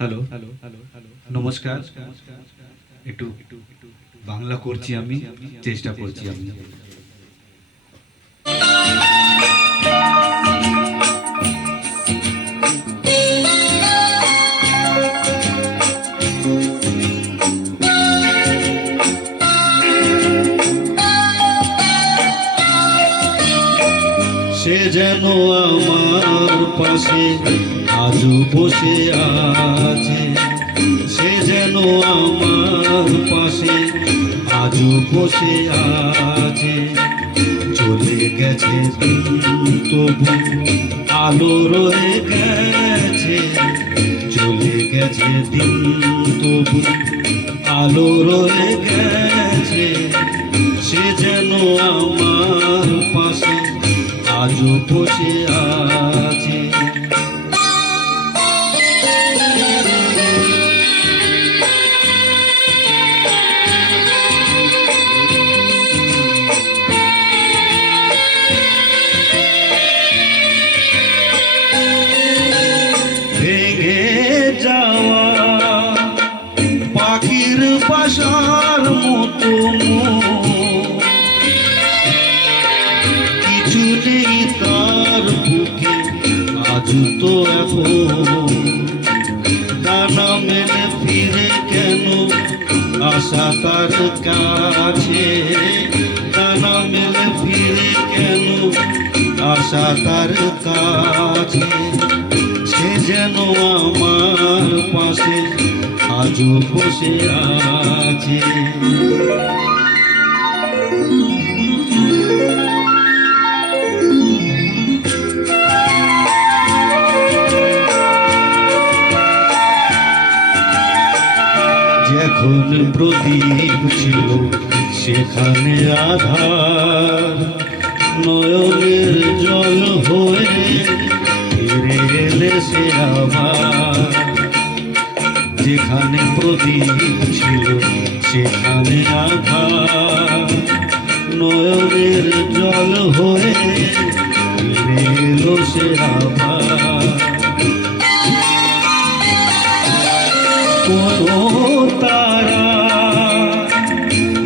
Hello hello hello hello নমস্কার। একটু বাংলা করছি, আমি চেষ্টা করছি। আমি সে যেন আমার পাশে আজও বসে আছে, সে যেন আমার পাশে আজও বসে আছে। চলে গেছে তবু আলো রয়ে গেছে, চলে গেছে দিন তবু আলো রয়ে গেছে। সে যেন আমার পাশে আজও বসে আছে। ভেঙে যাওয়া পাখির বাসার মতো কিছু নেই তার বুকে আজ তো এখন। ডানা মেলে ফিরে কেন আশা তার কাছে, ডানা মেলে ফিরে কেন আশা তার কাছে। সে যেন আমার পাশে আজও বসে আছে। যখন প্রদীপ ছিল সেখানে আধার, নয়নের জল হয়ে ফিরে এলে সে আবার। যেখানে প্রদীপ ছিল সেখানে আধার, নয়নের জল হয়ে ফিরে এলো সে আবার। কোনো তারা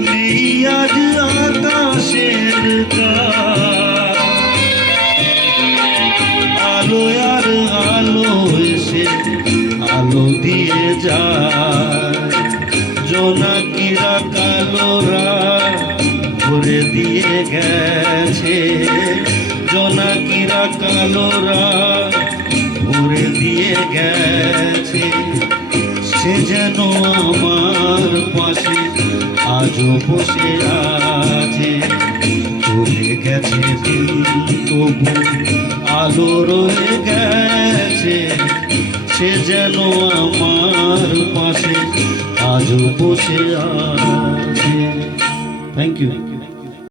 নেই আজ আকাশের আলো আর আলো এসে আলো দিয়ে যায়। জোনাকিরা কালোরা ভরে দিয়ে গেছে, জোনাকিরা কালোরা ভরে দিয়ে গেছে। সে যেন আমার পাশে আজও বসে আছে। চলে গেছে দিন তবু আলো রয়ে গেছে, সে যেন আমার পাশে আজও বসে আছে। Thank you.